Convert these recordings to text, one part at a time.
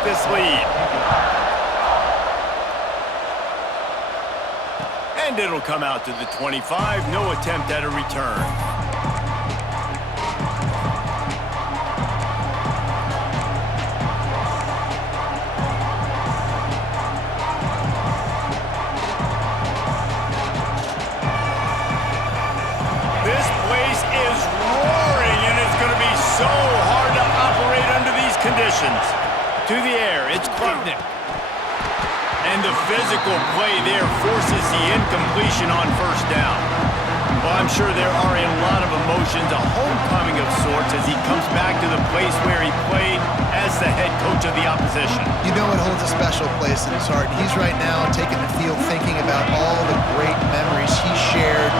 take this lead. And it'll come out to the 25. No attempt at a return. This place is roaring, and it's going to be so hard to operate under these conditions. To the air, it's Klubnik. And the physical play there forces the incompletion on first down. Well, I'm sure there are a lot of emotions, a homecoming of sorts, as he comes back to the place where he played as the head coach of the opposition. You know it holds a special place in his heart. He's right now taking the field thinking about all the great memories he shared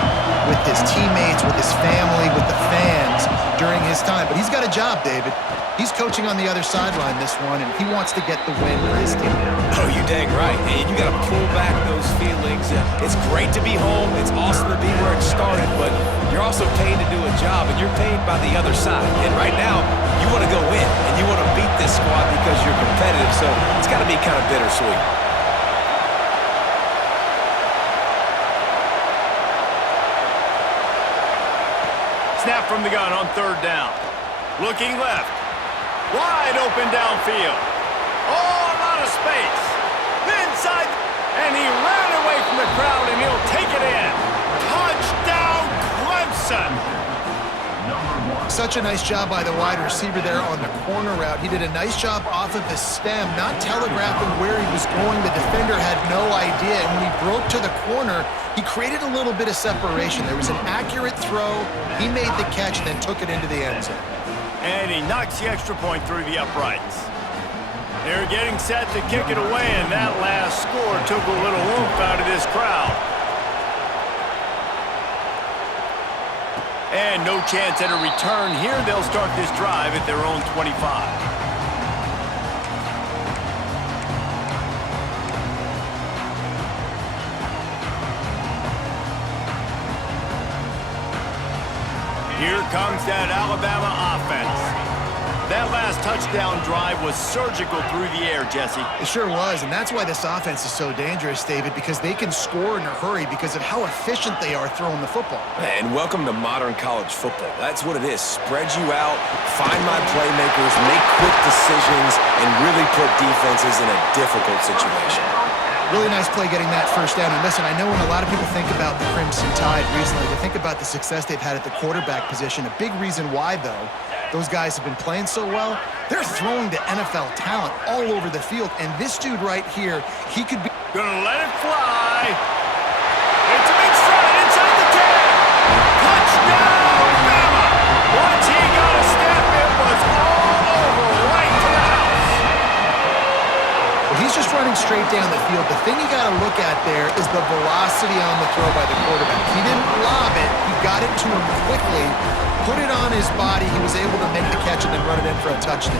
with his teammates, with his family, with the fans during his time. But he's got a job, David. He's coaching on the other sideline this one, and he wants to get the win for his team. Oh, you dang right. And you got to pull back those feelings. It's great to be home. It's awesome to be where it started, but you're also paid to do a job, and you're paid by the other side. And right now, you want to go win, and you want to beat this squad because you're competitive, so it's got to be kind of bittersweet. Snap from the gun on third down. Looking left. Wide open downfield. Oh, a lot of space. Inside. And he ran away from the crowd, and he'll take it in. Touchdown, Clemson. Such a nice job by the wide receiver there on the corner route. He did a nice job off of the stem, not telegraphing where he was going. The defender had no idea, and when he broke to the corner, he created a little bit of separation. There was an accurate throw. He made the catch and then took it into the end zone. And he knocks the extra point through the uprights. They're getting set to kick it away, and that last score took a little oomph out of this crowd. And no chance at a return here. They'll start this drive at their own 25. Here comes that Alabama offense. That last touchdown drive was surgical through the air, Jesse. It sure was, and that's why this offense is so dangerous, David, because they can score in a hurry because of how efficient they are throwing the football. And welcome to modern college football. That's what it is. Spread you out, find my playmakers, make quick decisions, and really put defenses in a difficult situation. Really nice play getting that first down. And listen, I know when a lot of people think about the Crimson Tide recently, they think about the success they've had at the quarterback position. A big reason why, though, those guys have been playing so well, they're throwing to NFL talent all over the field. And this dude right here, he could be... Gonna let it fly. It's a big stride inside the 10. Touchdown, Bama. Once he got a step, it was all over right to the house. Well, he's just running straight down the field. The thing you got to look at there is the velocity on the throw by the quarterback. He didn't lob it. He got it to him quickly, put it on his body. He was able to make the catch and then run it in for a touchdown.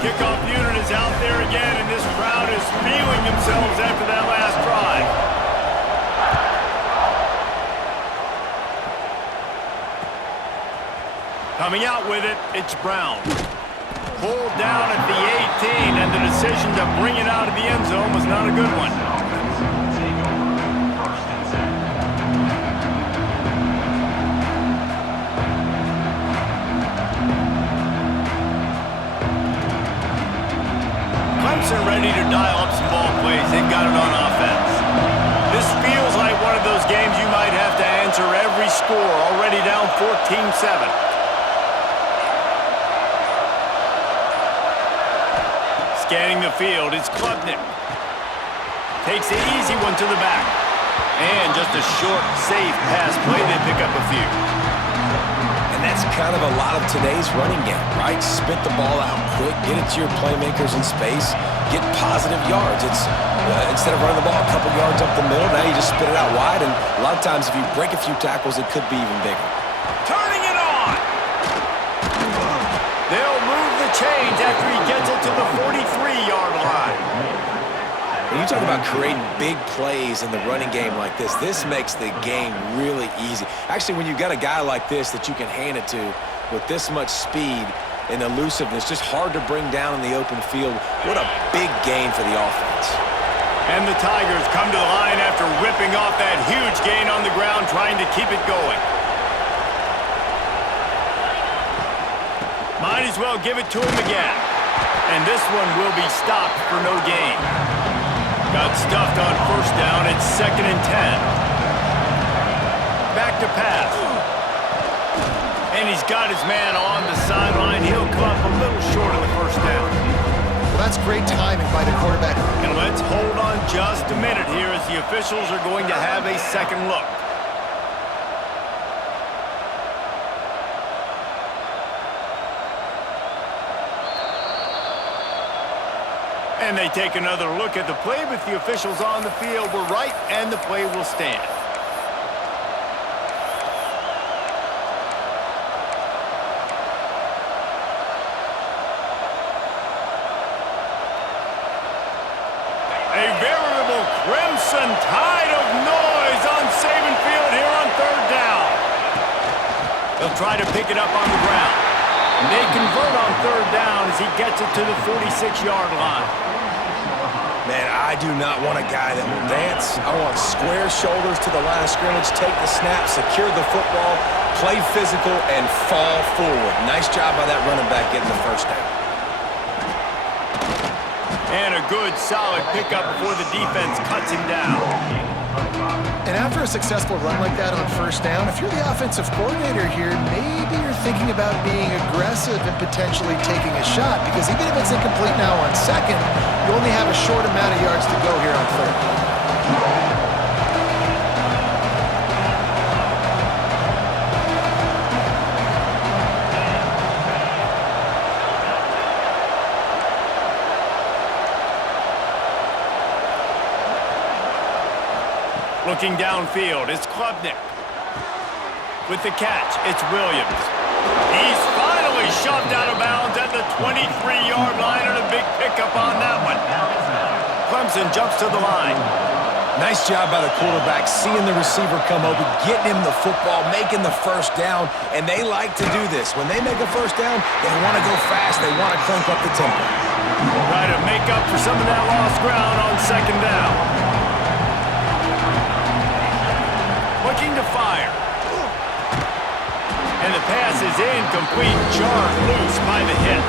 Kickoff unit is out there again, and this crowd is feeling themselves after that last drive. Coming out with it, it's Brown. Pulled down at the 18, and the decision to bring it out of the end zone was not a good one. Clemson ready to dial up some ball plays. They've got it on offense. This feels like one of those games you might have to answer every score. Already down 14-7. Scanning the field, it's Klubnik. Takes the easy one to the back. And just a short, safe pass play. They pick up a few. And that's kind of a lot of today's running game, right? Spit the ball out quick, get it to your playmakers in space, get positive yards. It's instead of running the ball a couple yards up the middle, now you just spit it out wide, and a lot of times if you break a few tackles, it could be even bigger. Turning it on! They'll move the chains after he gets it to the 43-yard line. When you talk about creating big plays in the running game like this makes the game really easy. Actually, when you've got a guy like this that you can hand it to with this much speed, and elusiveness. Just hard to bring down in the open field. What a big gain for the offense. And the Tigers come to the line after ripping off that huge gain on the ground, trying to keep it going. Might as well give it to him again. And this one will be stopped for no gain. Got stuffed on first down. It's 2nd and 10. Back to pass. And he's got his man on the sideline. He'll come up a little short of the first down. Well, that's great timing by the quarterback. And let's hold on just a minute here as the officials are going to have a second look. And they take another look at the play, but the officials on the field were right, and the play will stand. A veritable crimson tide of noise on Saban Field here on 3rd down. They'll try to pick it up on the ground. They convert on 3rd down as he gets it to the 46-yard line. Man, I do not want a guy that will dance. I want square shoulders to the line of scrimmage, take the snap, secure the football, play physical, and fall forward. Nice job by that running back getting the first down. And a good, solid pickup before the defense cuts him down. And after a successful run like that on first down, if you're the offensive coordinator here, maybe you're thinking about being aggressive and potentially taking a shot, because even if it's incomplete now on 2nd, you only have a short amount of yards to go here on 3rd. Looking downfield, it's Klubnik. With the catch, it's Williams. He's finally shoved out of bounds at the 23-yard line, and a big pickup on that one. Clemson jumps to the line. Nice job by the quarterback, seeing the receiver come open, getting him the football, making the first down, and they like to do this. When they make a first down, they want to go fast. They want to crank up the tempo. Try to make up for some of that lost ground on 2nd down. Looking to fire. And the pass is incomplete, jarred loose by the hit.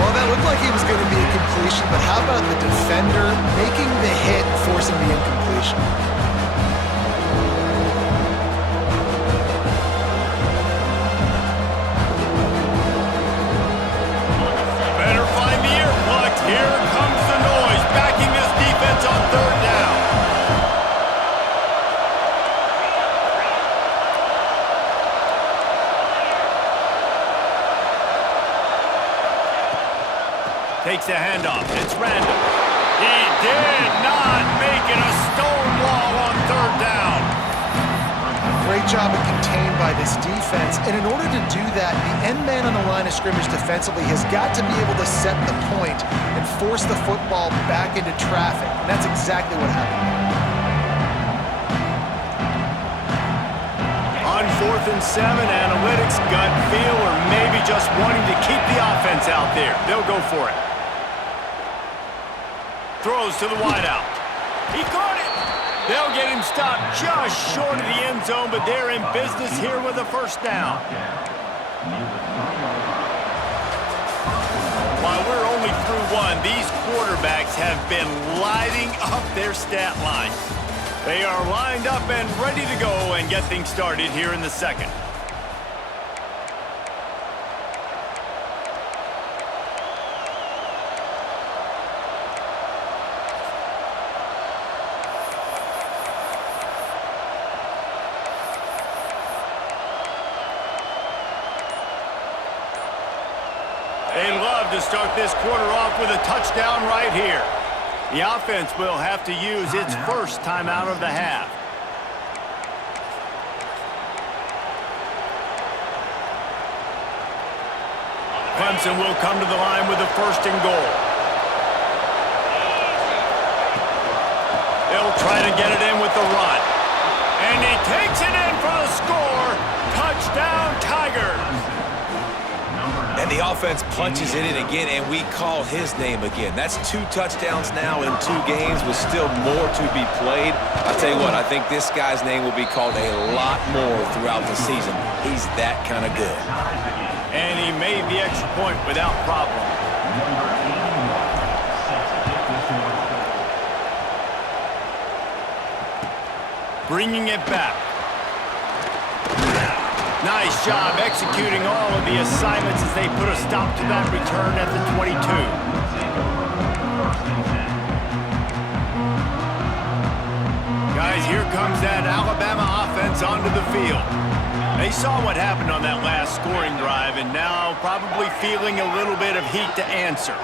Well, that looked like he was going to be a completion, but how about the defender making the hit, forcing the incompletion? Better find the earplugs. Here comes the noise, backing this defense on 3rd down. Takes the handoff. It's random. He did not make it a stone wall on 3rd down. Great job of contained by this defense. And in order to do that, the end man on the line of scrimmage defensively has got to be able to set the point and force the football back into traffic. And that's exactly what happened. On 4th and 7, analytics, gut feel, or maybe just wanting to keep the offense out there. They'll go for it. Throws to the wideout. He caught it. They'll get him stopped just short of the end zone, but they're in business here with a first down. While we're only through one, these quarterbacks have been lighting up their stat lines. They are lined up and ready to go and get things started here in the 2nd. They love to start this quarter off with a touchdown right here. The offense will have to use its first timeout of the half. Clemson will come to the line with a 1st and goal. They'll try to get it in with the run. And he takes it in for the score. Touchdown, Tigers. And the offense punches it in again, and we call his name again. That's 2 touchdowns now in 2 games with still more to be played. I'll tell you what, I think this guy's name will be called a lot more throughout the season. He's that kind of good. And he made the extra point without problem. Bringing it back. Nice job executing all of the assignments as they put a stop to that return at the 22. Guys, here comes that Alabama offense onto the field. They saw what happened on that last scoring drive and now probably feeling a little bit of heat to answer.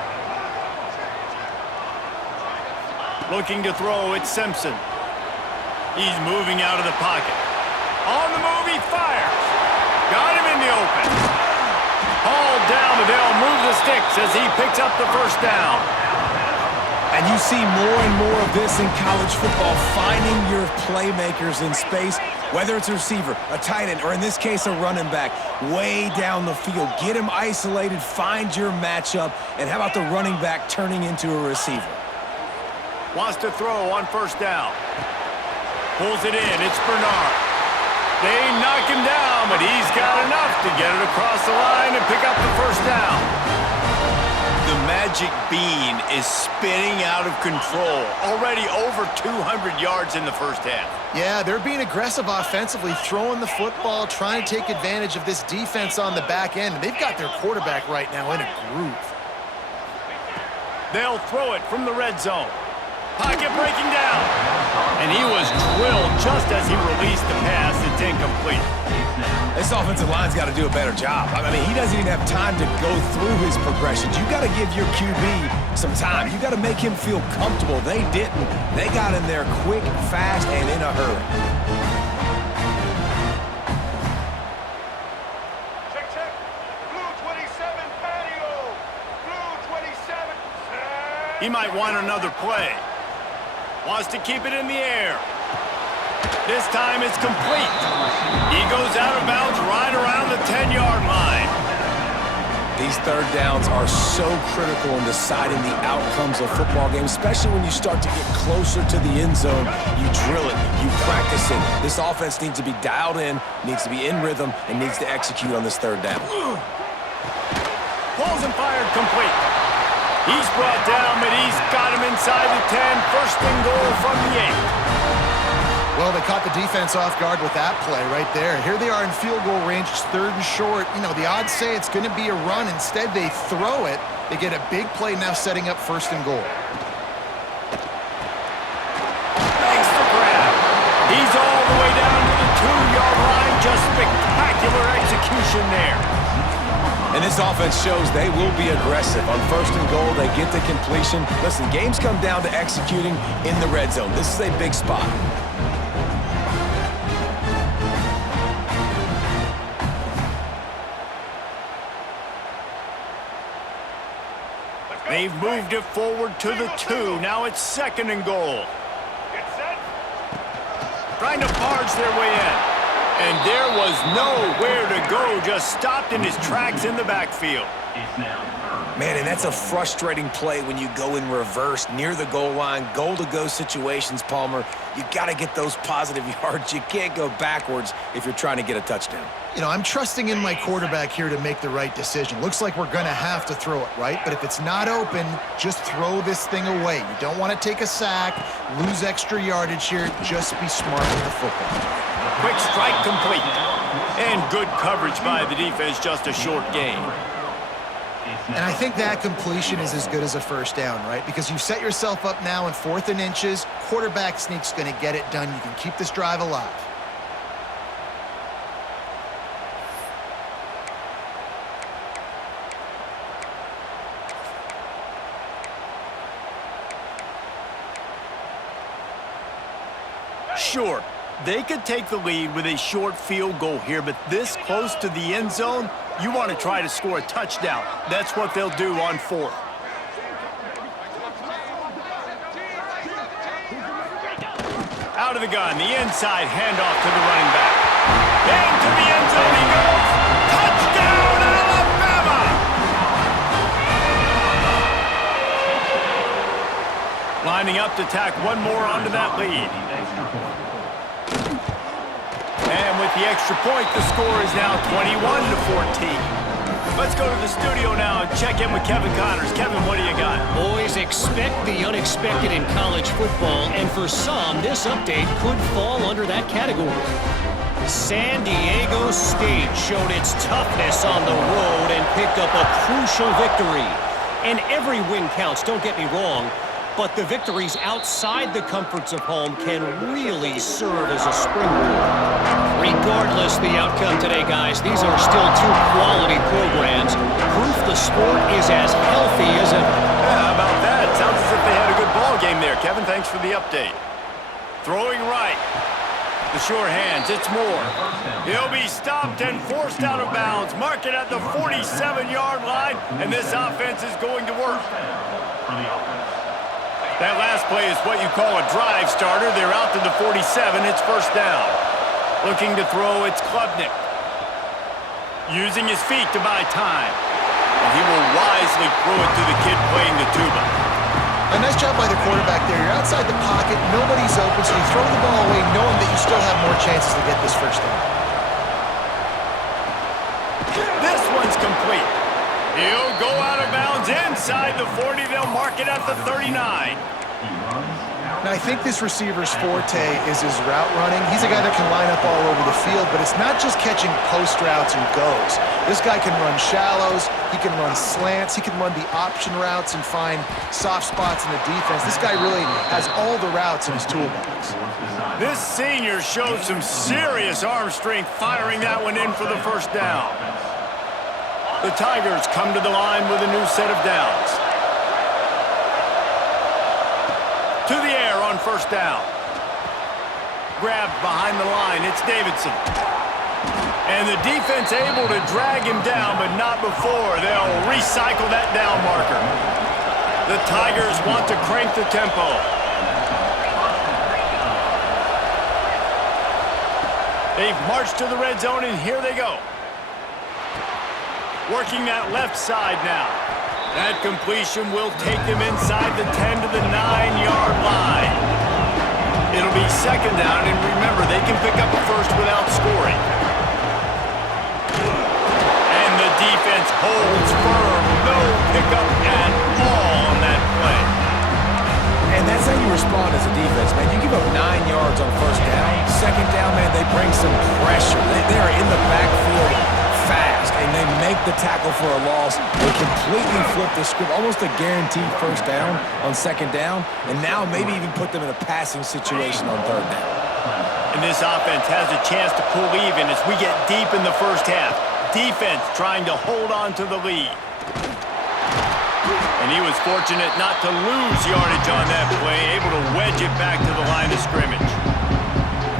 Looking to throw, it's Simpson. He's moving out of the pocket. On the move, he fires. Got him in the open. Hauled down, but they'll move the sticks as he picks up the first down. And you see more and more of this in college football, finding your playmakers in space, whether it's a receiver, a tight end, or in this case, a running back, way down the field. Get him isolated, find your matchup, and how about the running back turning into a receiver? Wants to throw on first down. Pulls it in, it's Bernard. They knock him down, but he's got enough to get it across the line and pick up the first down. The magic bean is spinning out of control. Already over 200 yards in the first half. Yeah, they're being aggressive offensively, throwing the football, trying to take advantage of this defense on the back end. They've got their quarterback right now in a groove. They'll throw it from the red zone. Pocket breaking down. And he was drilled just as he released the pass. It's incomplete. This offensive line's got to do a better job. I mean, he doesn't even have time to go through his progressions. You got to give your QB some time. You got to make him feel comfortable. They didn't. They got in there quick, fast, and in a hurry. Check. Blue 27, patio. Blue 27. He might want another play. Wants to keep it in the air. This time it's complete. He goes out of bounds right around the 10-yard line. These third downs are so critical in deciding the outcomes of football games, especially when you start to get closer to the end zone. You drill it, you practice it. This offense needs to be dialed in, needs to be in rhythm, and needs to execute on this third down. Pulls and fired complete. He's brought down, but he's got him inside the 10. First and goal from the 8. Well, they caught the defense off guard with that play right there. Here they are in field goal range. It's 3rd and short. You know, the odds say it's going to be a run. Instead, they throw it. They get a big play now setting up 1st and goal. Thanks for grab. He's all the way down to the 2-yard line. Just spectacular execution there. And this offense shows they will be aggressive. On 1st and goal, they get the completion. Listen, games come down to executing in the red zone. This is a big spot. They've moved it forward to the 2. Now it's 2nd and goal. Get set. Trying to barge their way in. And there was nowhere to go. Just stopped in his tracks in the backfield. Man, and that's a frustrating play when you go in reverse near the goal line, goal-to-go situations, Palmer. You got to get those positive yards. You can't go backwards if you're trying to get a touchdown. You know, I'm trusting in my quarterback here to make the right decision. Looks like we're going to have to throw it, right? But if it's not open, just throw this thing away. You don't want to take a sack, lose extra yardage here. Just be smart with the football. Quick strike complete. And good coverage by the defense, just a short gain. And I think that completion is as good as a first down, right? Because you've set yourself up now in 4th and inches. Quarterback sneak's going to get it done. You can keep this drive alive. Sure, they could take the lead with a short field goal here, but this close to the end zone, you want to try to score a touchdown. That's what they'll do on 4th. Out of the gun, the inside handoff to the running back. Into the end zone he goes. Touchdown, Alabama! Lining up to tack one more onto that lead. And with the extra point, the score is now 21-14. Let's go to the studio now and check in with Kevin Connors. Kevin, what do you got? Boys, expect the unexpected in college football, and for some, this update could fall under that category. San Diego State showed its toughness on the road and picked up a crucial victory. And every win counts, don't get me wrong, but the victories outside the comforts of home can really serve as a springboard. Regardless the outcome today, guys, these are still two quality programs. Proof the sport is as healthy as ever. Yeah, how about that? Sounds as if they had a good ball game there. Kevin, thanks for the update. Throwing right. The sure hands, it's Moore. He'll be stopped and forced out of bounds. Mark it at the 47-yard line, and this offense is going to work. That last play is what you call a drive starter. They're out to the 47. It's first down. Looking to throw, it's Klubnik. Using his feet to buy time. And he will wisely throw it to the kid playing the tuba. A nice job by the quarterback there. You're outside the pocket, nobody's open, so you throw the ball away knowing that you still have more chances to get this first down. This one's complete. He'll go out of bounds inside the 40. They'll mark it at the 39. Now, I think this receiver's forte is his route running. He's a guy that can line up all over the field, but it's not just catching post routes and goes. This guy can run shallows, he can run slants, he can run the option routes and find soft spots in the defense. This guy really has all the routes in his toolbox. This senior showed some serious arm strength firing that one in for the first down. The Tigers come to the line with a new set of downs. To the air on first down. Grabbed behind the line, it's Davidson. And the defense able to drag him down, but not before. They'll recycle that down marker. The Tigers want to crank the tempo. They've marched to the red zone, and here they go. Working that left side now. That completion will take them inside the 10 to the 9-yard line. It'll be second down, and remember, they can pick up a first without scoring. And the defense holds firm. No pickup at all on that play. And that's how you respond as a defense, man. You give up 9 yards on first down. Second down, man, they bring some pressure. They are in the backfield fast, and they make the tackle for a loss. They completely flip the script, almost a guaranteed first down on second down, and now maybe even put them in a passing situation on third down. And this offense has a chance to pull even as we get deep in the first half. Defense trying to hold on to the lead. And he was fortunate not to lose yardage on that play, able to wedge it back to the line of scrimmage.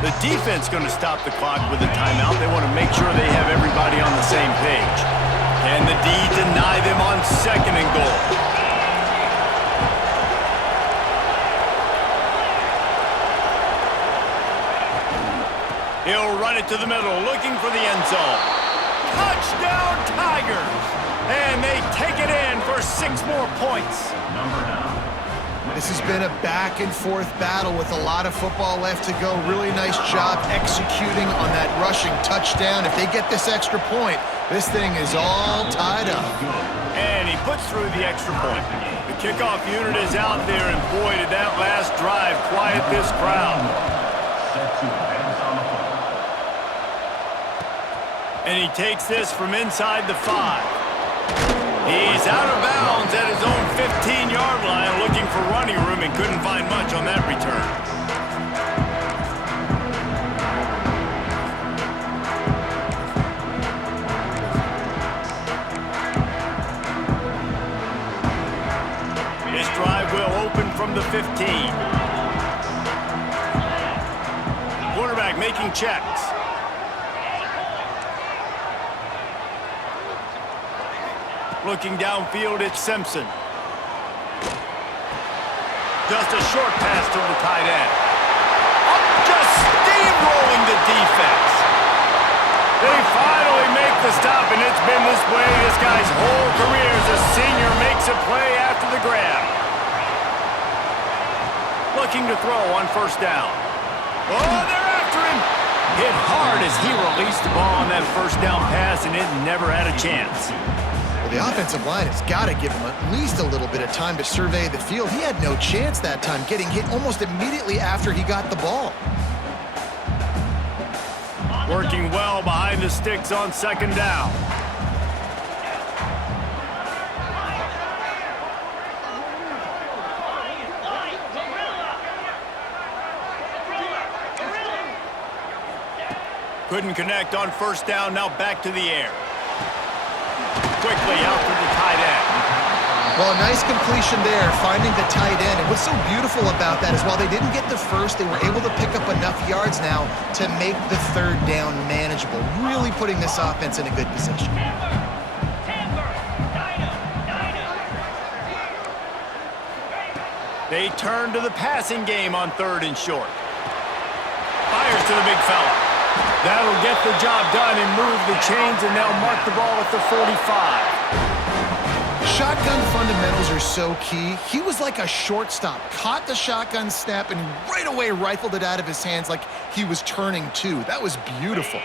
The defense going to stop the clock with a timeout. They want to make sure they have everybody on the same page. Can the D deny them on second and goal? He'll run it to the middle, looking for the end zone. Touchdown, Tigers! And they take it in for 6 more points. This has been a back-and-forth battle with a lot of football left to go. Really nice job executing on that rushing touchdown. If they get this extra point, this thing is all tied up. And he puts through the extra point. The kickoff unit is out there, and boy, did that last drive quiet this crowd. And he takes this from inside the 5. He's out of bounds at his own 15-yard line, looking for running room and couldn't find much on that return. This drive will open from the 15. Quarterback making checks. Looking downfield, it's Simpson. Just a short pass to the tight end. Just steamrolling the defense. They finally make the stop, and it's been this way this guy's whole career as a senior makes a play after the grab. looking to throw on first down. Oh, they're after him. Hit hard as he released the ball on that first down pass, and it never had a chance. Well, the offensive line has got to give him at least a little bit of time to survey the field. He had no chance that time, getting hit almost immediately after he got the ball. Working well behind the sticks on second down. Couldn't connect on first down, now back to the air. Quickly out to the tight end. Well, a nice completion there, finding the tight end. And what's so beautiful about that is while they didn't get the first, they were able to pick up enough yards now to make the third down manageable, really putting this offense in a good position. They turn to the passing game on third and short. Fires to the big fella. That'll get the job done and move the chains, and they'll mark the ball at the 45. Shotgun fundamentals are so key. He was like a shortstop, caught the shotgun snap, and right away rifled it out of his hands like he was turning two. That was beautiful.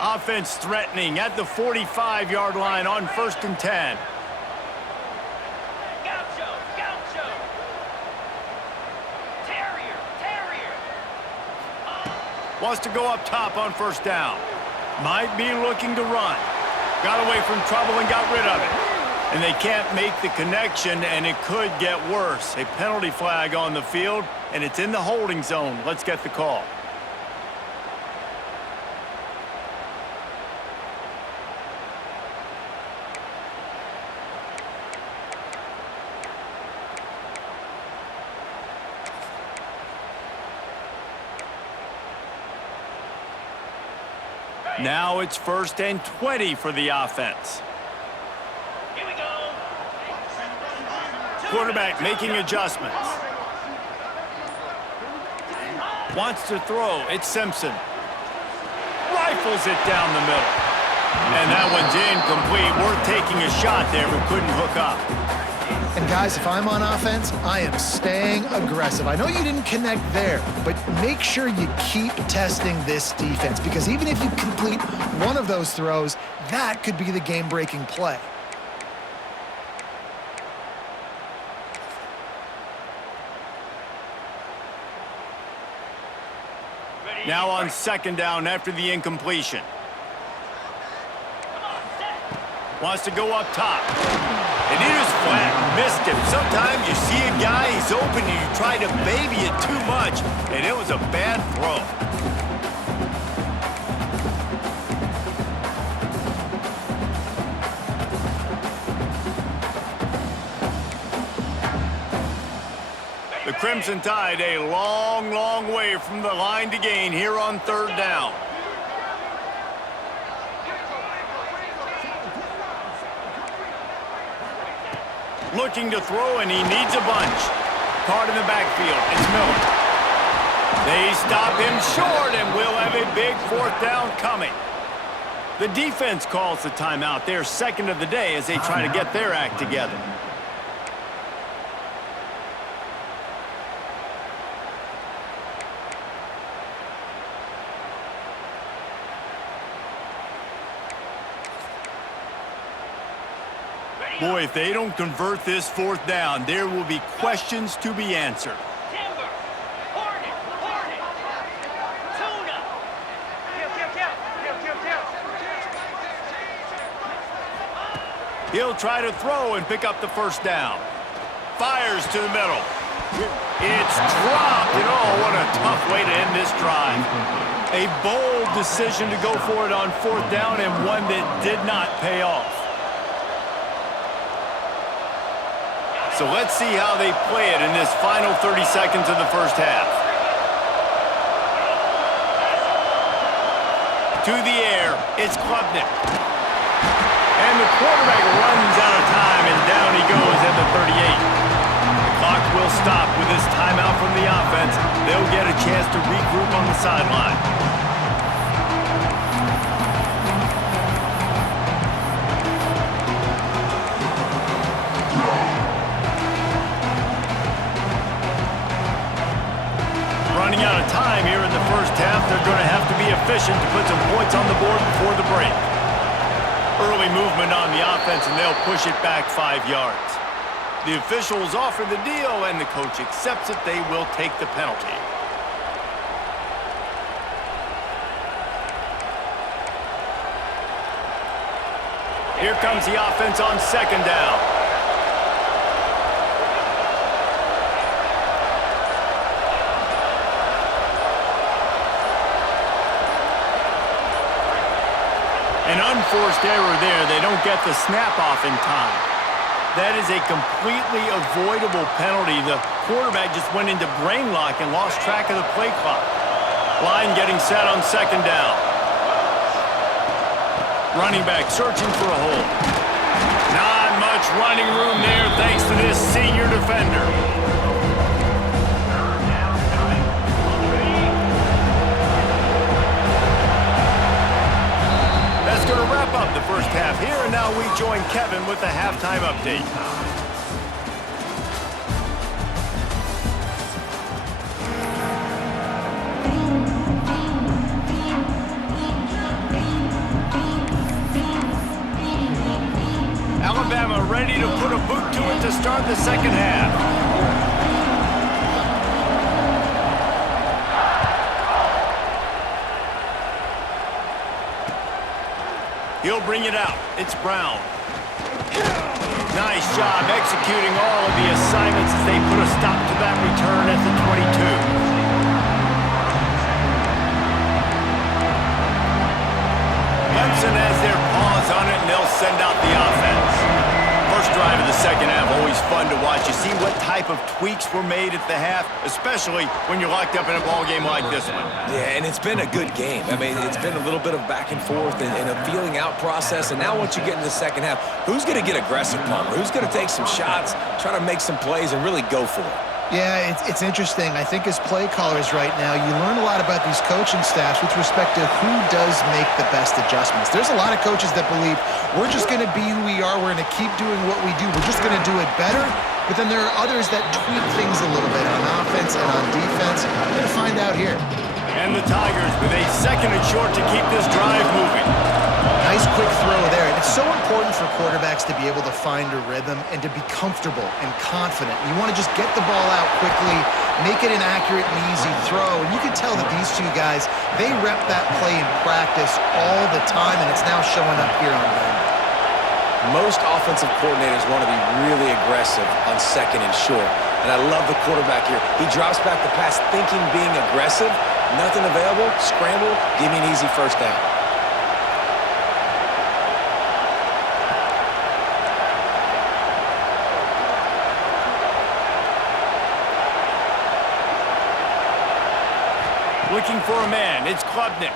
Offense threatening at the 45-yard line on first and 10. Wants to go up top on first down. Might be looking to run. Got away from trouble and got rid of it. And they can't make the connection, and it could get worse. A penalty flag on the field, and it's in the holding zone. Let's get the call. Now it's first and 20 for the offense. Here we go. Quarterback making adjustments. Wants to throw. It's Simpson. Rifles it down the middle. And that one's incomplete. Worth taking a shot there, but couldn't hook up. And guys, if I'm on offense, I am staying aggressive. I know you didn't connect there, but make sure you keep testing this defense, because even if you complete one of those throws, that could be the game-breaking play. Now on second down after the incompletion. Wants to go up top. And he just flat missed him. Sometimes you see a guy, he's open, and you try to baby it too much, and it was a bad throw. The Crimson Tide a long, long way from the line to gain here on third down. Looking to throw, and he needs a bunch. Caught in the backfield. It's Miller. They stop him short, and we'll have a big fourth down coming. The defense calls the timeout. They're second of the day as they try to get their act together. Boy, if they don't convert this fourth down, there will be questions to be answered. Timber. Hornet. Tuna. Kill. He'll try to throw and pick up the first down. Fires to the middle. It's dropped, and oh, what a tough way to end this drive. A bold decision to go for it on fourth down, and one that did not pay off. So let's see how they play it in this final 30 seconds of the first half. To the air, it's Klubnik. And the quarterback runs out of time, and down he goes at the 38. The clock will stop with this timeout from the offense. They'll get a chance to regroup on the sideline. out of time here in the first half. They're going to have to be efficient to put some points on the board before the break. Early movement on the offense, and they'll push it back 5 yards. The officials offer the deal, and the coach accepts it. They will take the penalty. Here comes the offense on second down. An unforced error there. They don't get the snap off in time. That is a completely avoidable penalty. The quarterback just went into brain lock and lost track of the play clock. Line getting set on second down. Running back searching for a hole. Not much running room there thanks to this senior defender. That's going to wrap up the first half here, and now we join Kevin with the halftime update. Alabama ready to put a boot to it to start the second half. He'll bring it out. It's Brown. Nice job executing all of the assignments as they put a stop to that return at the 22. Clemson has their paws on it, and they'll send out the offense. First drive of the second half, always fun to watch. You see what type of tweaks were made at the half, especially when you're locked up in a ball game like this one. Yeah, and it's been a good game. I mean, it's been a little bit of back and forth and a feeling out process. And now once you get into the second half, who's going to get aggressive, Palmer? Who's going to take some shots, try to make some plays, and really go for it? Yeah, it's interesting. I think as play callers right now, you learn a lot about these coaching staffs with respect to who does make the best adjustments. There's a lot of coaches that believe we're just going to be who we are. We're going to keep doing what we do. We're just going to do it better. But then there are others that tweak things a little bit on offense and on defense. We're going to find out here. And the Tigers with a second and short to keep this drive moving. Nice quick throw there. And it's so important for quarterbacks to be able to find a rhythm and to be comfortable and confident. You want to just get the ball out quickly, make it an accurate and easy throw. And you can tell that these two guys, they rep that play in practice all the time, and it's now showing up here on Monday. Most offensive coordinators want to be really aggressive on second and short. And I love the quarterback here. He drops back the pass thinking being aggressive. Nothing available, scramble, give me an easy first down. Looking for a man, it's Klubnik.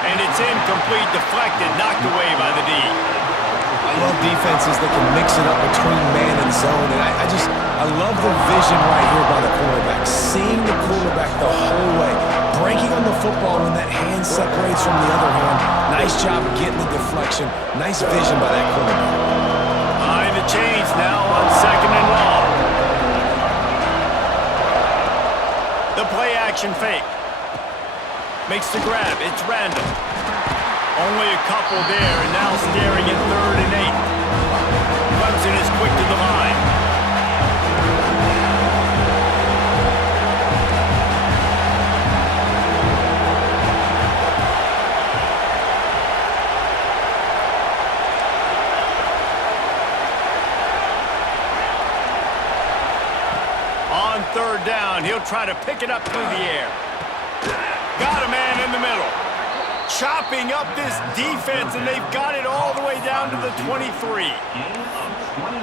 And it's incomplete, deflected, knocked away by the D. I love defenses that can mix it up between man and zone, and I love the vision right here by the quarterback. Seeing the quarterback the whole way, breaking on the football when that hand separates from the other hand. Nice job getting the deflection. Nice vision by that quarterback. Behind the chains now on second and long. The play action fake. Makes the grab. It's random. Only a couple there, and now staring at 3rd and 8. Clemson is quick to the line. On 3rd down, he'll try to pick it up through the air. Got a man in the middle. Chopping up this defense, and they've got it all the way down to the 23.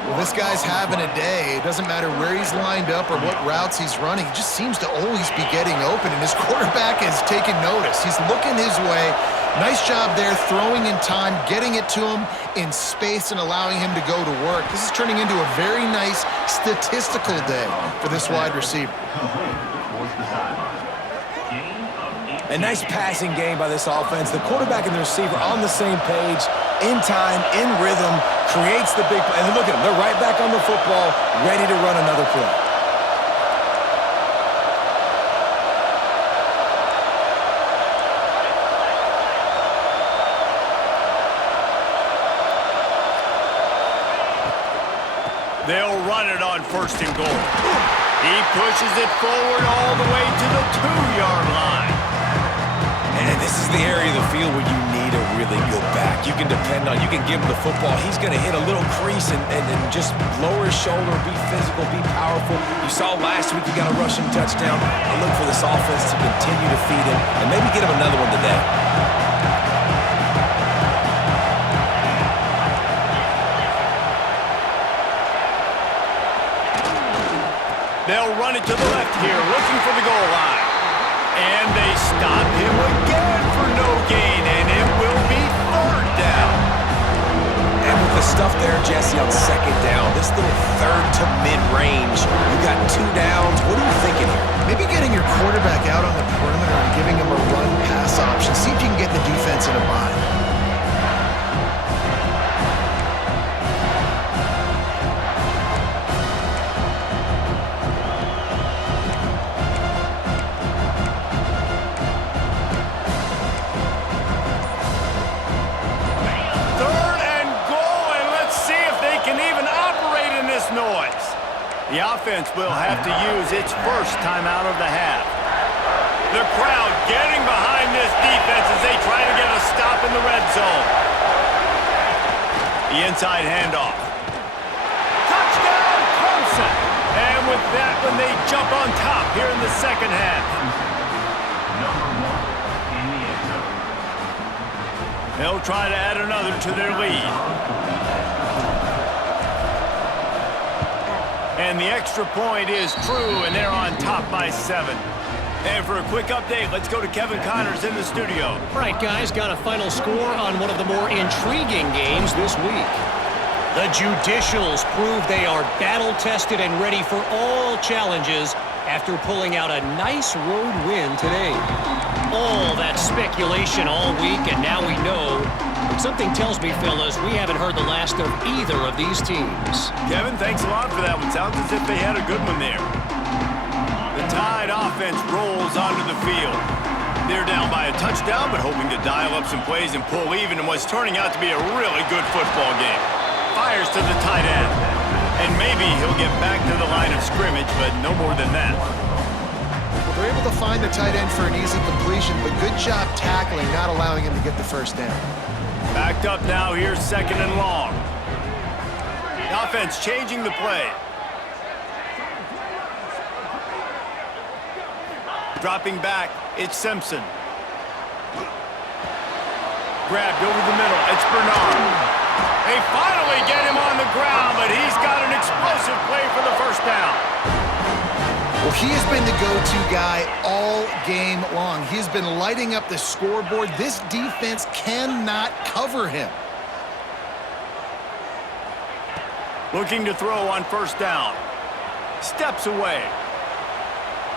Well, this guy's having a day. It doesn't matter where he's lined up or what routes he's running. He just seems to always be getting open, and his quarterback is taking notice. He's looking his way. Nice job there, throwing in time, getting it to him in space and allowing him to go to work. This is turning into a very nice statistical day for this wide receiver. A nice passing game by this offense. The quarterback and the receiver on the same page, in time, in rhythm, creates the big play. And look at them. They're right back on the football, ready to run another play. They'll run it on 1st and goal. He pushes it forward all the way to the 2-yard line. And this is the area of the field where you need a really good back. You can depend on, you can give him the football. He's going to hit a little crease and just lower his shoulder, be physical, be powerful. You saw last week he got a rushing touchdown. I look for this offense to continue to feed him and maybe get him another one today. They'll run it to the left here, looking for the goal line. And they stop him again for no gain, and it will be 3rd down. And with the stuff there, Jesse, on 2nd down, this little 3rd to mid-range, you got 2 downs. What are you thinking here? Maybe getting your quarterback out on the perimeter and giving him a run-pass option. See if you can get the defense in a bind. The offense will have to use its first timeout of the half. The crowd getting behind this defense as they try to get a stop in the red zone. The inside handoff. Touchdown, Clemson! And with that one, they jump on top here in the 2nd half. They'll try to add another to their lead. And the extra point is true, and they're on top by 7. And for a quick update, let's go to Kevin Connors in the studio. All right, guys, got a final score on one of the more intriguing games this week. The Judicials prove they are battle-tested and ready for all challenges after pulling out a nice road win today. All that speculation all week, and now we know. Something tells me, fellas, we haven't heard the last of either of these teams. Kevin, thanks a lot for that one. Sounds as if they had a good one there. The Tide offense rolls onto the field. They're down by a touchdown, but hoping to dial up some plays and pull even in what's turning out to be a really good football game. Fires to the tight end. And maybe he'll get back to the line of scrimmage, but no more than that. Well, they're able to find the tight end for an easy completion, but good job tackling, not allowing him to get the first down. Backed up now, here's 2nd and long. The offense changing the play. Dropping back, it's Simpson. Grabbed over the middle, it's Bernard. They finally get him on the ground, but he's got an explosive play for the 1st down. Well, he has been the go-to guy all game long. He's been lighting up the scoreboard. This defense cannot cover him. Looking to throw on 1st down. Steps away.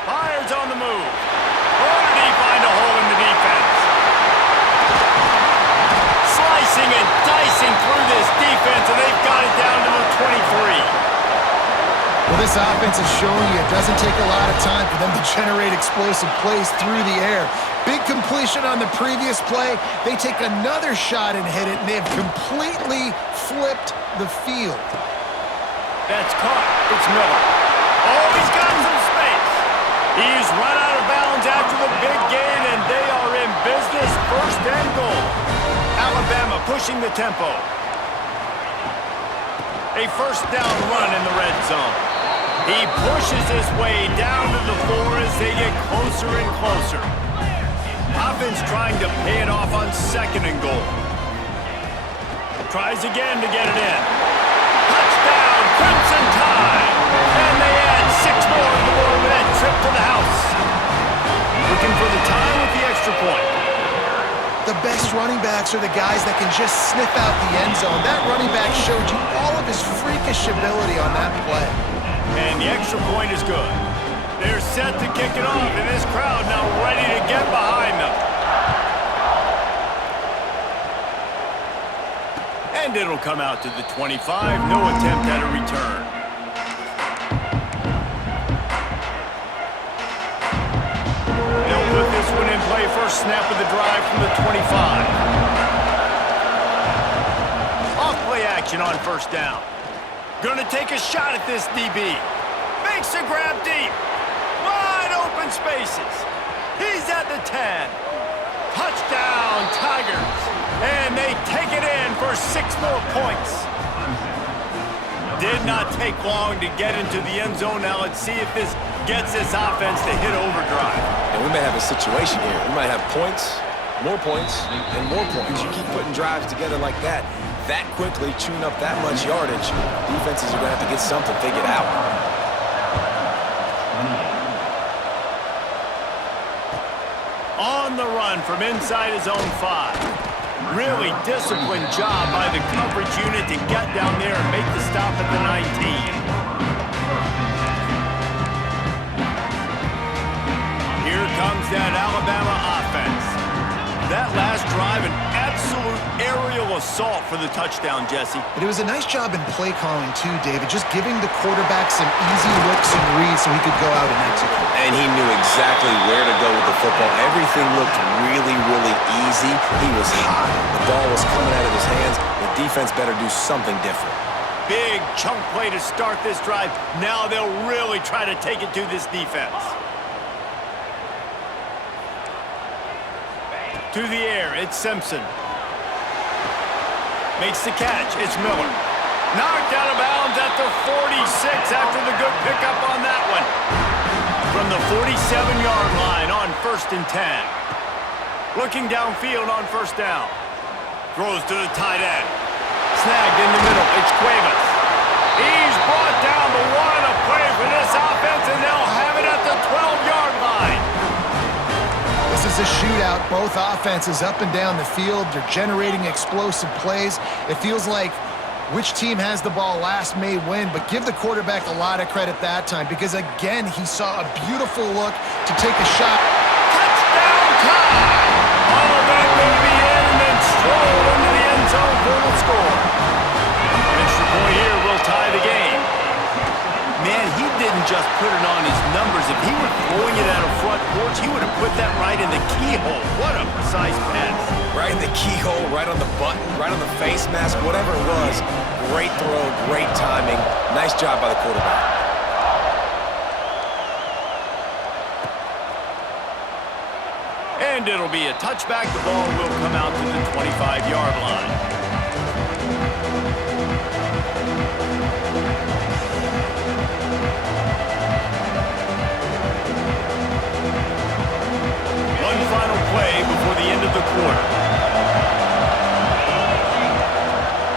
Fires on the move. Or did he find a hole in the defense? Slicing and dicing through this defense, and they've got it down to the 23. Well, this offense is showing you it doesn't take a lot of time for them to generate explosive plays through the air. Big completion on the previous play. They take another shot and hit it, and they have completely flipped the field. That's caught. It's Miller. Oh, he's got some space. He's run out of bounds after the big gain, and they are in business. 1st and goal. Alabama pushing the tempo. A 1st down run in the red zone. He pushes his way down to the 4 as they get closer and closer. Offense trying to pay it off on 2nd and goal. Tries again to get it in. Touchdown, Crimson Tide! And they add 6 more to the board with that trip to the house. Looking for the tie with the extra point. The best running backs are the guys that can just sniff out the end zone. That running back showed you all of his freakish ability on that play. And the extra point is good. They're set to kick it off, and this crowd now ready to get behind them. And it'll come out to the 25. No attempt at a return. They'll put this one in play. First snap of the drive from the 25. Off play action on 1st down. Gonna take a shot at this DB. Makes a grab deep. Wide open spaces. He's at the 10. Touchdown, Tigers. And they take it in for 6 more points. Did not take long to get into the end zone. Now let's see if this gets this offense to hit overdrive. And we may have a situation here. We might have points, and more points. You keep putting drives together like that quickly, chewing up that much yardage, defenses are going to have to get something figured out. On the run from inside his own 5. Really disciplined job by the coverage unit to get down there and make the stop at the 19. Here comes that Alabama offense. That last drive, an absolute aerial assault for the touchdown, Jesse. But it was a nice job in play calling too, David, just giving the quarterback some easy looks and reads so he could go out and execute. And he knew exactly where to go with the football. Everything looked really, really easy. He was hot. The ball was coming out of his hands. The defense better do something different. Big chunk play to start this drive. Now they'll really try to take it to this defense. To the air, it's Simpson. Makes the catch, it's Miller. Knocked out of bounds at the 46 after the good pickup on that one. From the 47-yard line on 1st and 10. Looking downfield on 1st down. Throws to the tight end. Snagged in the middle, it's Cuevas. He's brought down, but what a play for this offense, and they'll have it at the 12-yard line. This is a shootout. Both offenses up and down the field. They're generating explosive plays. It feels like which team has the ball last may win, but give the quarterback a lot of credit that time because, again, he saw a beautiful look to take a shot. Touchdown time! All of that may be in and then strolled into the end zone for the score. Extra point here will tie the game. Man, he didn't just put it on his numbers. If he were throwing it at a front porch, he would have put that right in the keyhole. What a precise pass. Right in the keyhole, right on the button, right on the face mask, whatever it was. Great throw, great timing. Nice job by the quarterback. And it'll be a touchback. The ball will come out to the 25-yard line. One final play before the end of the quarter.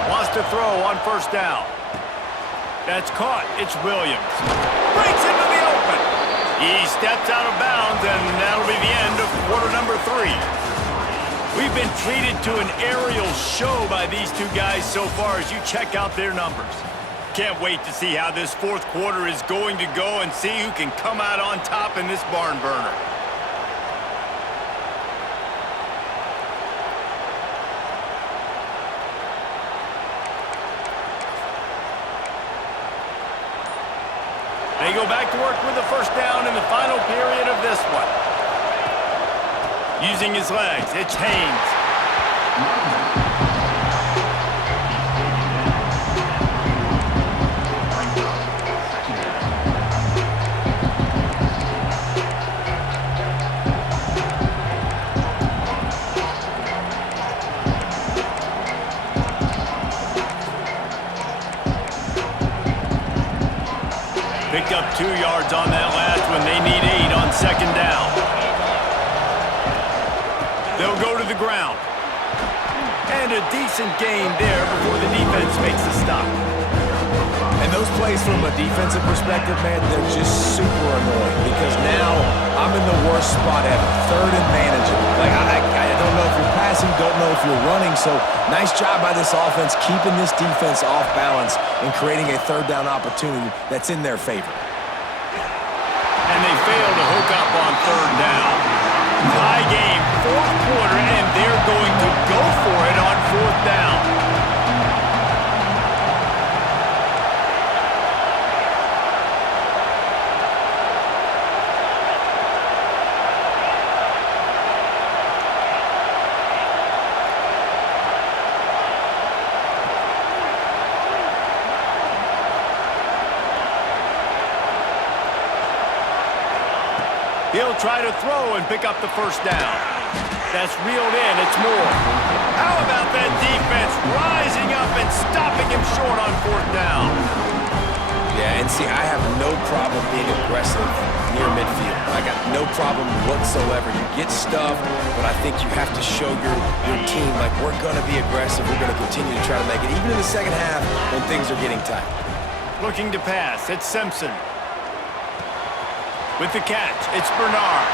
Wants to throw on 1st down. That's caught. It's Williams. Breaks into the open. He steps out of bounds, and that'll be the end of quarter number 3. We've been treated to an aerial show by these two guys so far as you check out their numbers. Can't wait to see how this 4th quarter is going to go and see who can come out on top in this barn burner. They go back to work with the 1st down in the final period of this one. Using his legs, it's Haynes. Picked up 2 yards on that last one. They need 8 on 2nd down. They'll go to the ground. And a decent gain there before the defense makes the stop. And those plays from a defensive perspective, man, they're just super annoying because now I'm in the worst spot ever. 3rd and manageable. Like, I don't know if you're passing, don't know if you're running. So nice job by this offense keeping this defense off balance and creating a 3rd down opportunity that's in their favor. And they fail to hook up on 3rd down. Tie game, 4th quarter, and they're going to go for it on 4th down. He'll try to throw and pick up the first down. That's reeled in. It's Moore. How about that defense rising up and stopping him short on fourth down? Yeah, and see, I have no problem being aggressive near midfield. I got no problem whatsoever. You get stuffed, but I think you have to show your team, like, we're going to be aggressive. We're going to continue to try to make it, even in the second half when things are getting tight. Looking to pass. It's Simpson. With the catch, it's Bernard.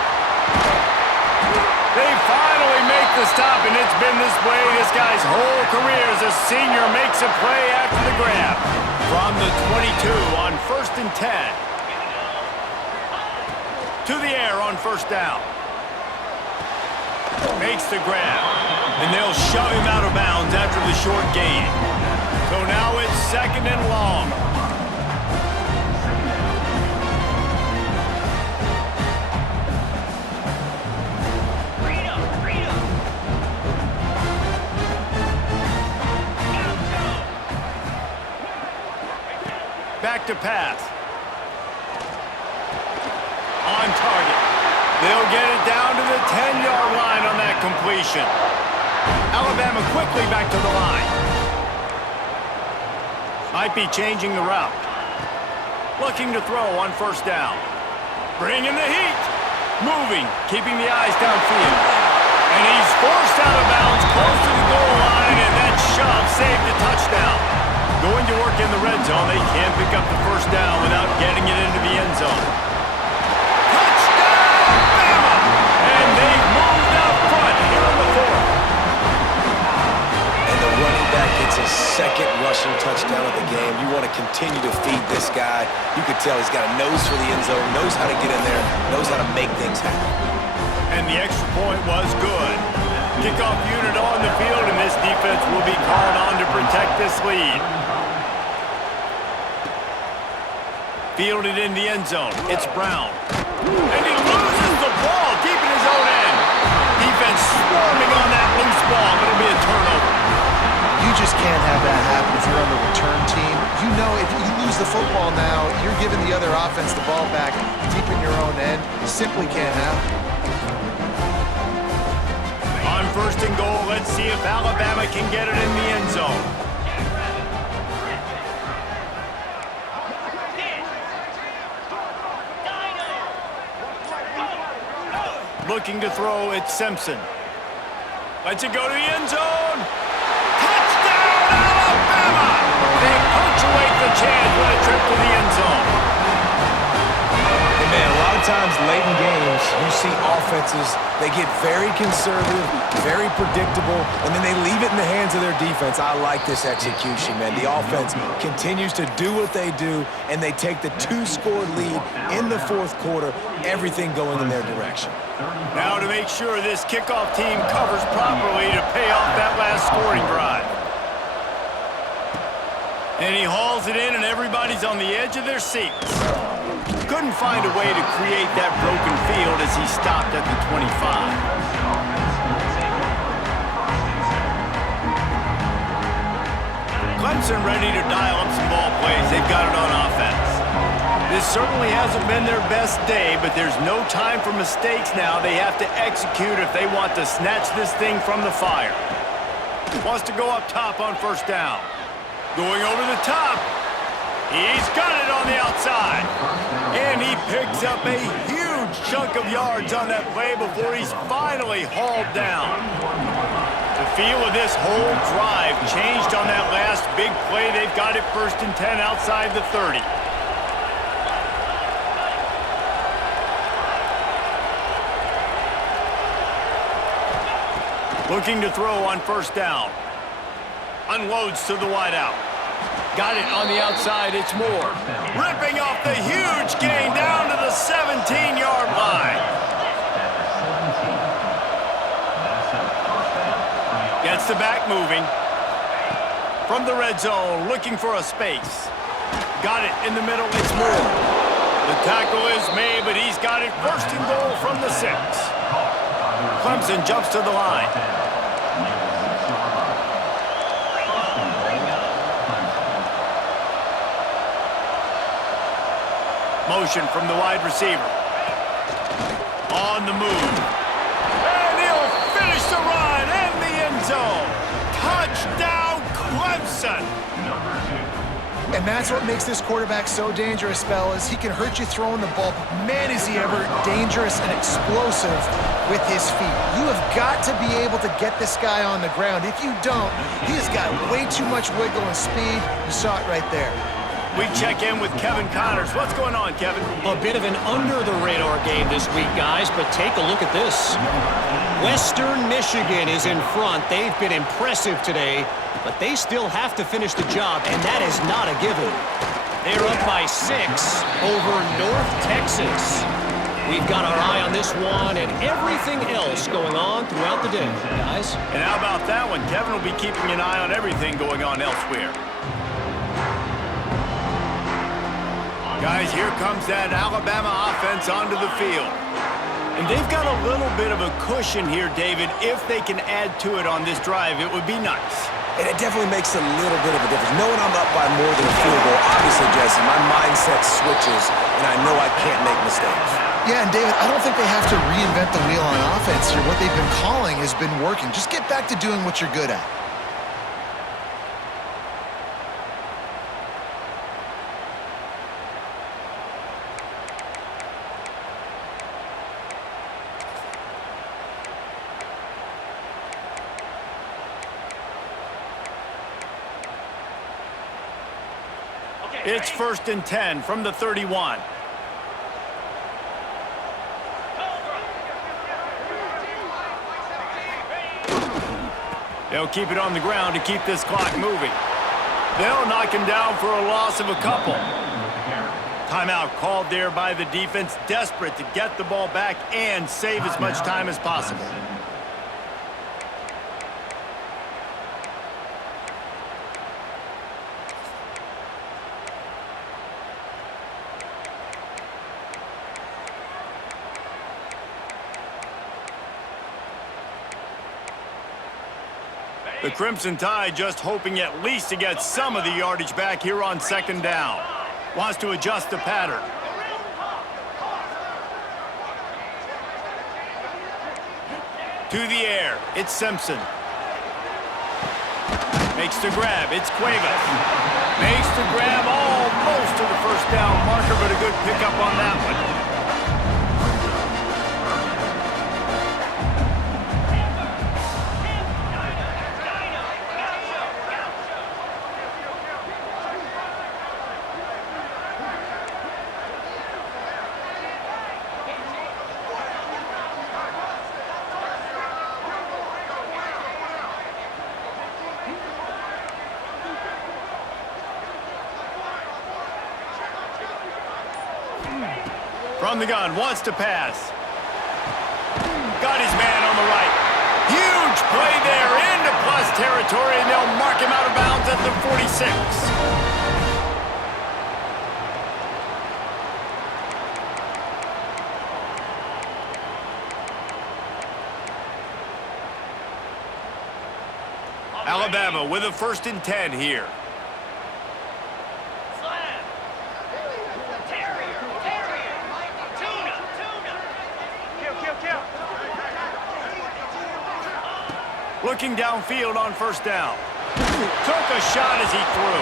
They finally make the stop, and it's been this way this guy's whole career as a senior makes a play after the grab. From the 22 on 1st and 10. To the air on first down. Makes the grab. And they'll shove him out of bounds after the short gain. So now it's 2nd and long. Back to pass. On target. They'll get it down to the 10-yard line on that completion. Alabama quickly back to the line. Might be changing the route. Looking to throw on first down. Bringing the heat. Moving, keeping the eyes downfield. And he's forced out of bounds close to the goal line, and that shove saved a touchdown. Going to work in the red zone. They can't pick up the first down without getting it into the end zone. Touchdown, Bama! And they've moved out front here in the fourth. And the running back gets his second rushing touchdown of the game. You want to continue to feed this guy. You can tell he's got a nose for the end zone, knows how to get in there, knows how to make things happen. And the extra point was good. Kickoff unit on the field, and this defense will be called on to protect this lead. Fielded in the end zone. It's Brown. And he loses the ball deep in his own end. Defense swarming on that loose ball, but it'll be a turnover. You just can't have that happen if you're on the return team. You know if you lose the football now, you're giving the other offense the ball back deep in your own end. Simply can't happen. On 1st and goal, let's see if Alabama can get it in the end zone. Looking to throw, it's Simpson. Lets it go to the end zone. Touchdown, Alabama! They punctuate the chance with a trip to the end zone. And man, a lot of times late in games, you see offenses, they get very conservative, very predictable, and then they leave it in the hands of their defense. I like this execution, man. The offense continues to do what they do, and they take the 2-score lead in the fourth quarter, everything going in their direction. Now to make sure this kickoff team covers properly to pay off that last scoring drive. And he hauls it in, and everybody's on the edge of their seats. Couldn't find a way to create that broken field as he stopped at the 25. Clemson ready to dial up some ball plays. They've got it on offense. This certainly hasn't been their best day, but there's no time for mistakes now. They have to execute if they want to snatch this thing from the fire. Wants to go up top on first down. Going over the top. He's got it on the outside. And he picks up a huge chunk of yards on that play before he's finally hauled down. The feel of this whole drive changed on that last big play. They've got it 1st and 10 outside the 30. Looking to throw on first down. Unloads to the wideout. Got it on the outside, it's Moore. Ripping off the huge gain down to the 17-yard line. Gets the back moving. From the red zone, looking for a space. Got it in the middle, it's Moore. The tackle is made, but he's got it 1st and goal from the 6. Clemson jumps to the line. Motion from the wide receiver. On the move. And he'll finish the run in the end zone. Touchdown, Clemson. And that's what makes this quarterback so dangerous, fellas. He can hurt you throwing the ball, but man, is he ever dangerous and explosive with his feet. You have got to be able to get this guy on the ground. If you don't, he has got way too much wiggle and speed. You saw it right there. We check in with Kevin Connors. What's going on, Kevin? A bit of an under-the-radar game this week, guys, but take a look at this. Western Michigan is in front. They've been impressive today, but they still have to finish the job, and that is not a given. They're up by 6 over North Texas. We've got our eye on this one and everything else going on throughout the day, guys. And how about that one? Kevin will be keeping an eye on everything going on elsewhere. Guys, here comes that Alabama offense onto the field. And they've got a little bit of a cushion here, David. If they can add to it on this drive, it would be nice. And it definitely makes a little bit of a difference. Knowing I'm up by more than a field goal, obviously, Jesse, my mindset switches, and I know I can't make mistakes. Yeah, and David, I don't think they have to reinvent the wheel on offense here. What they've been calling has been working. Just get back to doing what you're good at. It's 1st and 10 from the 31. They'll keep it on the ground to keep this clock moving. They'll knock him down for a loss of a couple. Timeout called there by the defense, desperate to get the ball back and save as much time as possible. The Crimson Tide just hoping at least to get some of the yardage back here on 2nd down. Wants to adjust the pattern. To the air, it's Simpson. Makes the grab, it's Cuevas. Makes the grab almost to the 1st down marker, but a good pickup on that one. From the gun, wants to pass. Got his man on the right. Huge play there into plus territory, and they'll mark him out of bounds at the 46. Alabama with a 1st and 10 here. Looking downfield on 1st down. Took a shot as he threw.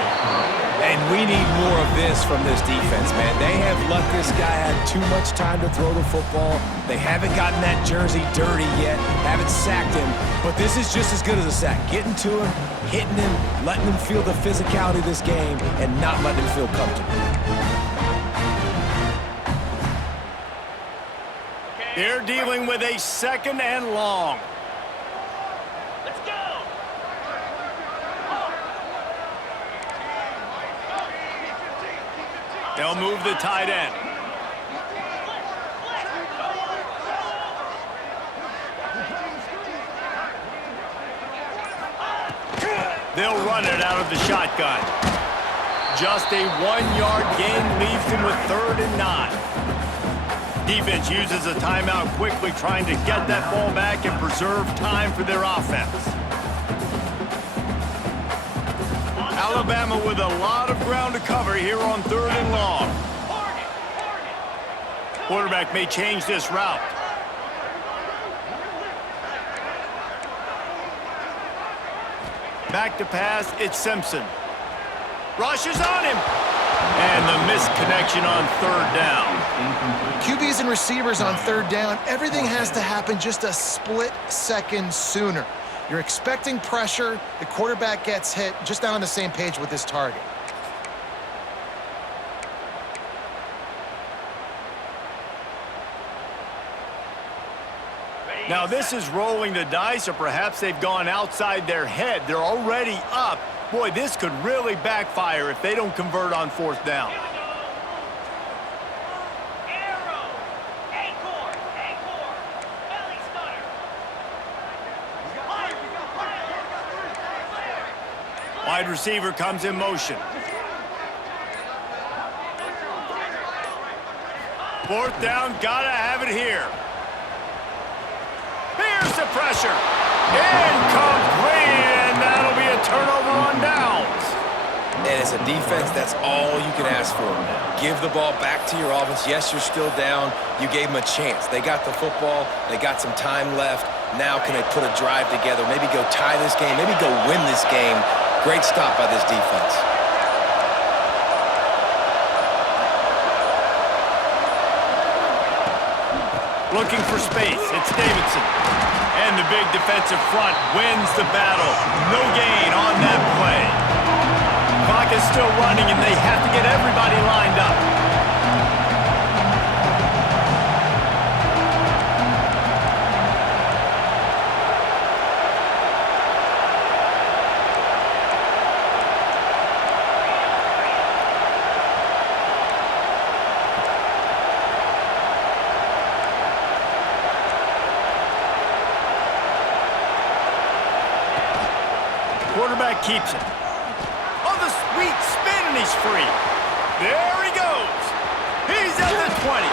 And we need more of this from this defense, man. They have let this guy have too much time to throw the football. They haven't gotten that jersey dirty yet, haven't sacked him. But this is just as good as a sack. Getting to him, hitting him, letting him feel the physicality of this game, and not letting him feel comfortable. They're dealing with a 2nd and long. They'll move the tight end. They'll run it out of the shotgun. Just a 1-yard gain leaves them with 3rd and 9. Defense uses a timeout quickly, trying to get that ball back and preserve time for their offense. Alabama with a lot of ground to cover here on 3rd and long. Quarterback may change this route. Back to pass, it's Simpson. Rushes on him. And the missed connection on third down. QBs and receivers on third down, everything has to happen just a split second sooner. You're expecting pressure, the quarterback gets hit, just not on the same page with his target. Now this is rolling the dice, or perhaps they've gone outside their head. They're already up. Boy, this could really backfire if they don't convert on fourth down. Here we go. Arrow. Acorn. Belly stunner. Wide receiver comes in motion. Fourth down, gotta have it here. Here's the pressure. Incomplete, and that'll be a turnover on downs. And as a defense, that's all you can ask for. Give the ball back to your offense. Yes, you're still down. You gave them a chance. They got the football. They got some time left. Now can they put a drive together? Maybe go tie this game. Maybe go win this game. Great stop by this defense. Looking for space, it's Davidson. And the big defensive front wins the battle. No gain on that play. Clock is still running, and they have to get everybody lined up. Quarterback keeps it. Oh, the sweet spin, and he's free. There he goes. He's at the 20.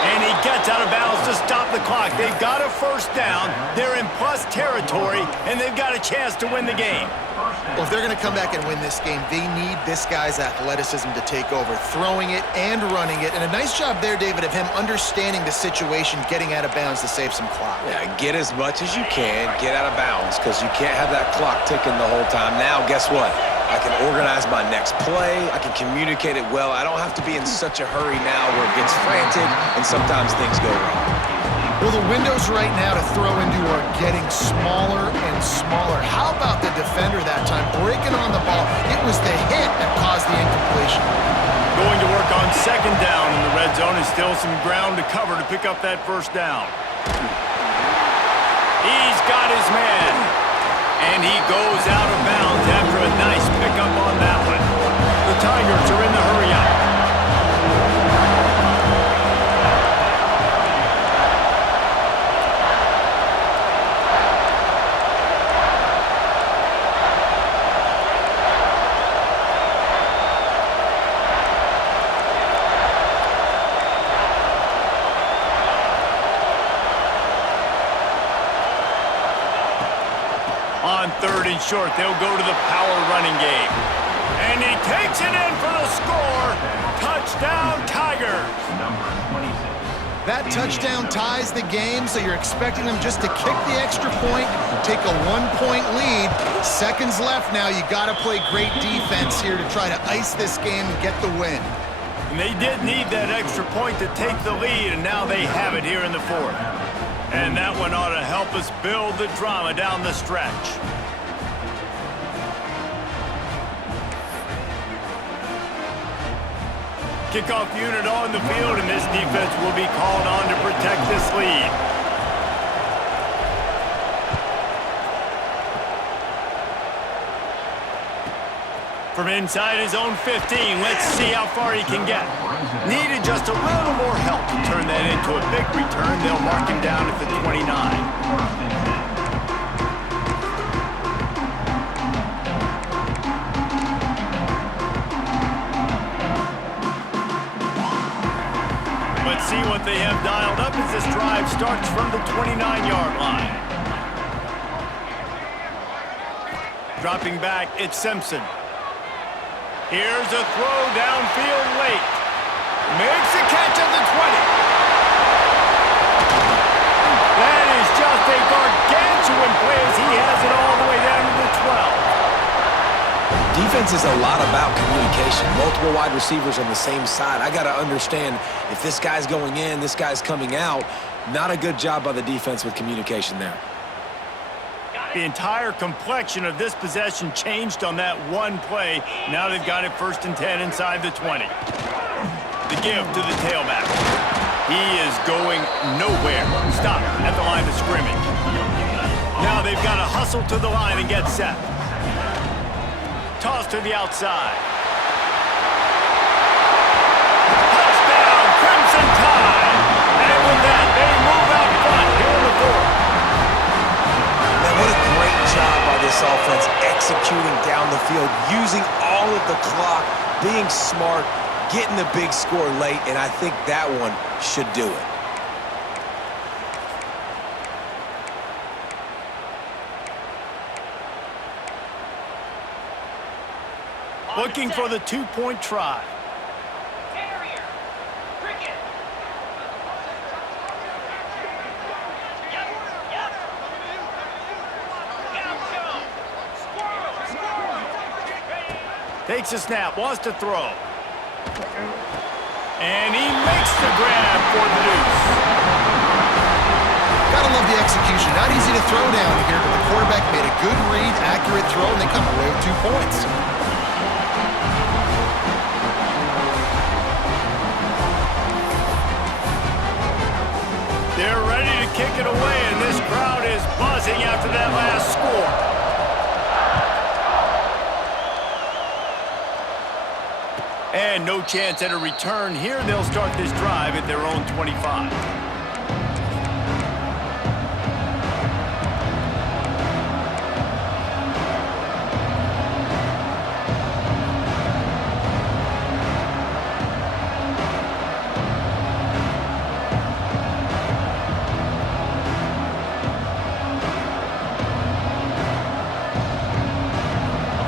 And he gets out of bounds to stop the clock. They've got a first down. They're in plus territory, and they've got a chance to win the game. Well, if they're going to come back and win this game, they need this guy's athleticism to take over, throwing it and running it. And a nice job there, David, of him understanding the situation, getting out of bounds to save some clock. Yeah, get as much as you can, get out of bounds, because you can't have that clock ticking the whole time. Now, guess what? I can organize my next play. I can communicate it well. I don't have to be in such a hurry now where it gets frantic and sometimes things go wrong. Well, the windows right now to throw into are getting smaller and smaller. How about the defender that time breaking on the ball? It was the hit that caused the incompletion. Going to work on second down in the red zone, and still some ground to cover to pick up that first down. He's got his man. And he goes out of bounds after a nice pickup on that one. The Tigers are in the hurry-up. On third and short, they'll go to the power running game. And he takes it in for the score. Touchdown, Tigers. That touchdown ties the game, so you're expecting them just to kick the extra point, take a one-point lead. Seconds left now. You got to play great defense here to try to ice this game and get the win. And they did need that extra point to take the lead, and now they have it here in the fourth. And that one ought to help us build the drama down the stretch. Kickoff unit on the field, and this defense will be called on to protect this lead. From inside his own 15, let's see how far he can get. Needed just a little more help to turn that into a big return. They'll mark him down at the 29. See what they have dialed up as this drive starts from the 29-yard line. Dropping back, it's Simpson. Here's a throw downfield late. Makes a catch at the 20. That is just a gargantuan play as he has it all the way down to the 12. Defense is a lot about communication. Multiple wide receivers on the same side. I got to understand if this guy's going in, this guy's coming out. Not a good job by the defense with communication there. The entire complexion of this possession changed on that one play. Now they've got it 1st and 10 inside the 20. The give to the tailback. He is going nowhere. Stop at the line of scrimmage. Now they've got to hustle to the line and get set. Toss to the outside. Touchdown, Crimson Tide. And with that, they move out front here in the 4th. Man, what a great job by this offense executing down the field, using all of the clock, being smart, getting the big score late, and I think that one should do it. Looking for the 2-point try. Terrier. Cricket. Yep. Gaucho. Squirrel. Takes a snap, wants to throw. And he makes the grab for the deuce. Gotta love the execution. Not easy to throw down here, but the quarterback made a good read, accurate throw, and they come away with 2 points. They're ready to kick it away, and this crowd is buzzing after that last score. And no chance at a return here. They'll start this drive at their own 25.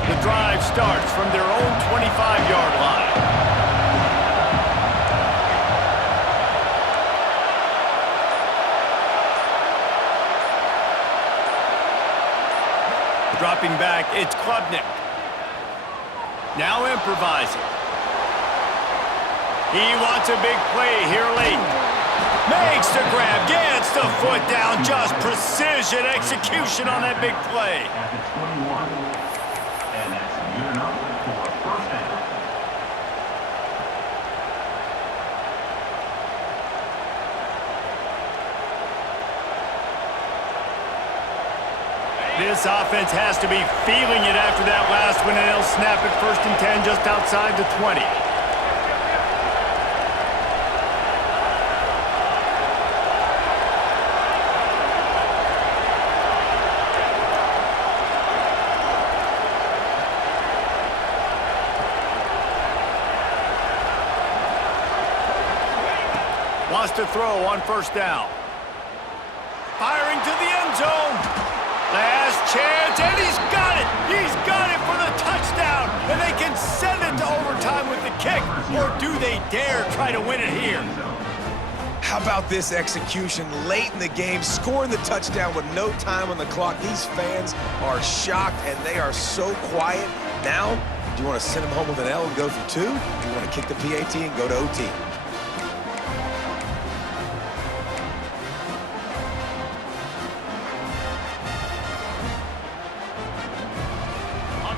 The drive starts from their own 25-yard line. Dropping back, it's Klubnik. Now improvising. He wants a big play here late. Makes the grab, gets the foot down. Just precision execution on that big play. This offense has to be feeling it after that last one, and they'll snap it 1st and 10 just outside the 20. Wants to throw on 1st down. Firing to the end zone. Last chance, and he's got it! He's got it for the touchdown! And they can send it to overtime with the kick. Or do they dare try to win it here? How about this execution late in the game, scoring the touchdown with no time on the clock? These fans are shocked, and they are so quiet. Now, do you want to send them home with an L and go for 2? Do you want to kick the PAT and go to OT?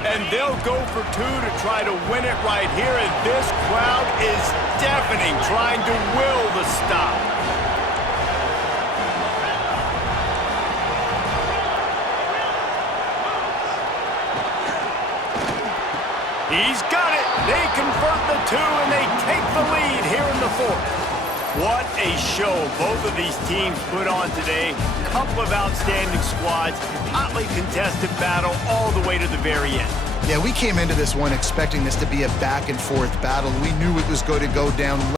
And they'll go for 2 to try to win it right here. And this crowd is deafening, trying to will the stop. He's got it. They convert the 2, and they take the lead here in the 4th. What a show both of these teams put on today. Couple of outstanding squads, hotly contested battle all the way to the very end. Yeah, we came into this one expecting this to be a back-and-forth battle. We knew it was going to go down